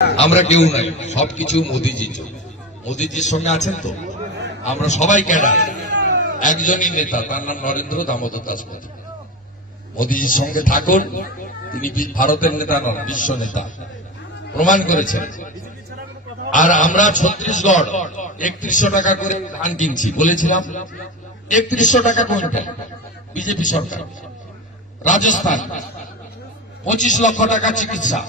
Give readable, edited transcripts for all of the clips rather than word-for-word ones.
আমরা কেউ নাই, সবকিছু মোদিজির জন্য। মোদিজির সঙ্গে আছেন তো? আমরা সবাই ক্যাডার। একজনই নেতা, তার নাম নরেন্দ্র দামোদর দাস মোদী। মোদিজির সঙ্গে থাকুন। তিনি ভারতের নেতা নন, বিশ্ব নেতা, প্রমাণ করেছেন। আর আমরা ছত্তিশগড় 3100 টাকা করে ধান কিনছি, বলেছিলাম 3100 টাকা কুইন্টাল, বিজেপি সরকার। রাজস্থান 25 লক্ষ টাকা চিকিৎসা,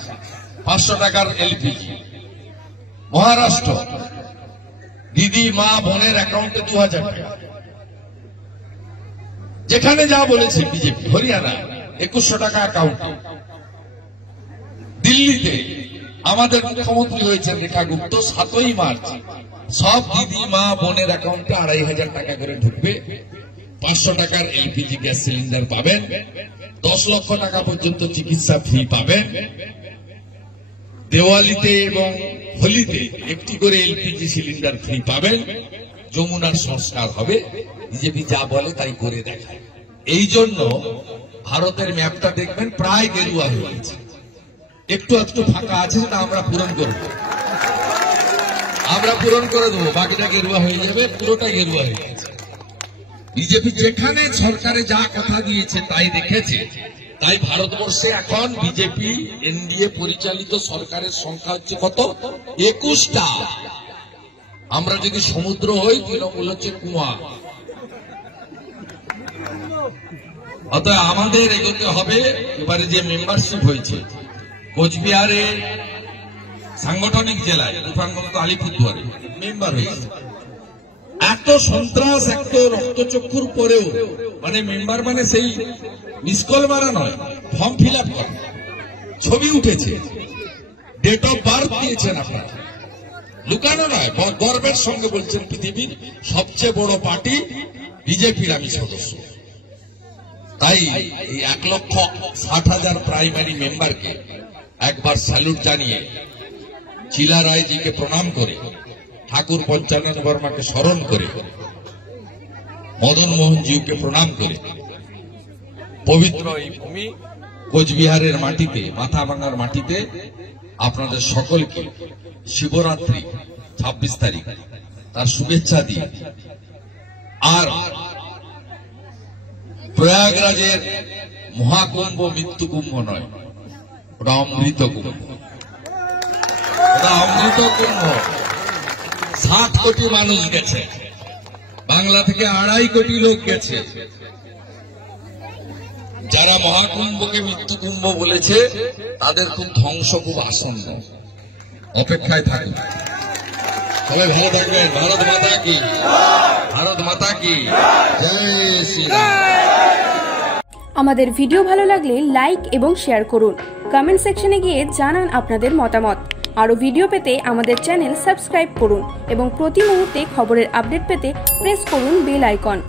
500 টাকার এলপিজি। মহারাষ্ট্র দিদি মা বোনের অ্যাকাউন্টে 2000 টাকা। যেখানে যা বলেছে বিজেপি। হরিয়ানা 2100 টাকা অ্যাকাউন্টে। দিল্লিতে আমাদের মুখ্যমন্ত্রী হয়েছেন রেখা গুপ্ত, 7ই মার্চ সব দিদি মা বোনের অ্যাকাউন্টে 2500 টাকা করে ঢুকবে। 500 টাকার এলপিজি গ্যাস সিলিন্ডার পাবেন। 10 লক্ষ টাকা পর্যন্ত চিকিৎসা ফ্রি পাবেন। দেওয়ালিতে এবং হোলিতে একটি করে এলপিজি সিলিন্ডার ফ্রি পাবেন। যমুনার সংস্কার হবে। বিজেপি যা বলে তাই করে দেখায়। এই জন্য ভারতের ম্যাপটা দেখবেন প্রায় গেরুয়া হয়ে গেছে। একটু একটু ফাঁকা আছে, সেটা আমরা পূরণ করব। আমরা পূরণ করে দেবো, বাকিটা গেরুয়া হয়ে যাবে, পুরোটা গেরুয়া হয়ে গেছে। বিজেপি যেখানে সরকারে যা কথা দিয়েছে তাই রেখেছে। তাই ভারতবর্ষে এখন বিজেপি এনডিএ পরিচালিত সরকারের সংখ্যা হচ্ছে কত? 21টা। আমরা যদি সমুদ্র হই, তৃণমূল হচ্ছে কুয়া। অতএব আমাদের এগোতে হবে। এবারে যে মেম্বারশিপ হয়েছে কোচবিহারে সাংগঠনিক জেলায়, তুফানগঞ্জ আলিপুরদুয়ারে মেম্বার হয়েছে। এত সন্ত্রাস, এত রক্তচক্ষুর পরেও মানে মেম্বার মানে সেই মিসকল মারা নয়, ফর্ম ফিল আপ করে ছবি উঠেছে, ডেট অফ বার্থ দিয়েছেন আপনারা, লুকানো নয়, গর্বের সঙ্গে বলছেন পৃথিবীর সবচেয়ে বড় পার্টি বিজেপির আমি সদস্য। তাই এই 1,60,000 প্রাইমারি মেম্বারকে একবার স্যালুট জানিয়ে, চিলা রায়জিকে প্রণাম করে, ঠাকুর পঞ্চানন বর্মাকে স্মরণ করে, মদন মোহনজিকে প্রণাম করে, পবিত্র এই ভূমি কোচবিহারের মাটিতে, মাথাভাঙার মাটিতে আপনাদের সকলকে শিবরাত্রি 26 তারিখ তার শুভেচ্ছা দিই। আর প্রয়াগরাজের মহাকুম্ভ মৃত্যু কুম্ভ নয়, ওটা অমৃত কুম্ভ। ওটা অমৃত কুম্ভ। 7 কোটি মানুষ গেছে, বাংলা থেকে 2.5 কোটি লোক গেছে। যারা মহাকুম্ভকে মৃত্যু কুম্ভ বলেছে তাদের খুব ধ্বংস খুব আসন্ন। অপেক্ষায় থাকুন। সবাই ভালো থাকবেন। ভারত মাতা কি, ভারত মাতা কি জয় শ্রীরাম। আমাদের ভিডিও ভালো লাগলে লাইক এবং শেয়ার করুন। কমেন্ট সেকশনে গিয়ে জানান আপনাদের মতামত। আরও ভিডিও পেতে আমাদের চ্যানেল সাবস্ক্রাইব করুন এবং প্রতি মুহূর্তে খবরের আপডেট পেতে প্রেস করুন বেল আইকন।